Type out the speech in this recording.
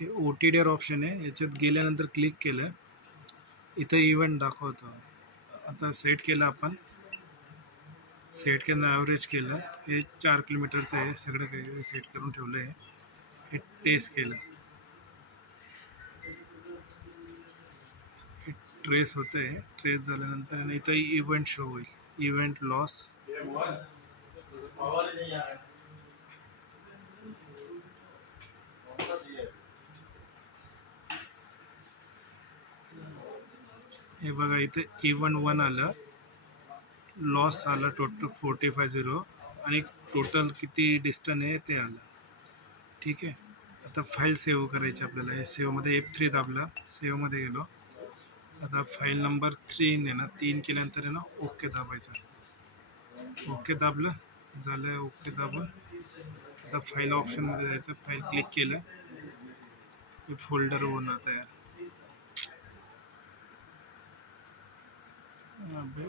हे OTDR option आहे. याच्यात गेल्यानंतर क्लिक केलं, इथं इव्हेंट दाखवतो. आता सेट केलं आपण, सेट केलं, ॲव्हरेज केलं. हे 4 किलोमीटरचं आहे, सगळं काही सेट करून ठेवलं आहे. हे टेस्ट केलं, हे ट्रेस होतं आहे. ट्रेस झाल्यानंतर इथं इव्हेंट शो होईल, इव्हेंट लॉस. हे बघा, इथे इव्हेंट 1 आलं, लॉस आलं टोटल 45 आणि टोटल किती डिस्टन्स आहे ते आलं. ठीक आहे. आता फाईल सेव्ह करायची आपल्याला. हे सेव्हमध्ये F3 दाबलं, सेव्हमध्ये गेलो. आता फाईल नंबर 3 आहे ना, 3 केल्यानंतर आहे ना ओके दाबायचं. ओके दाबलं, झालं. ओके दाबून आता फाईल ऑप्शनमध्ये जायचं, फाईल क्लिक केलं, हे फोल्डर होणार तयार. अबे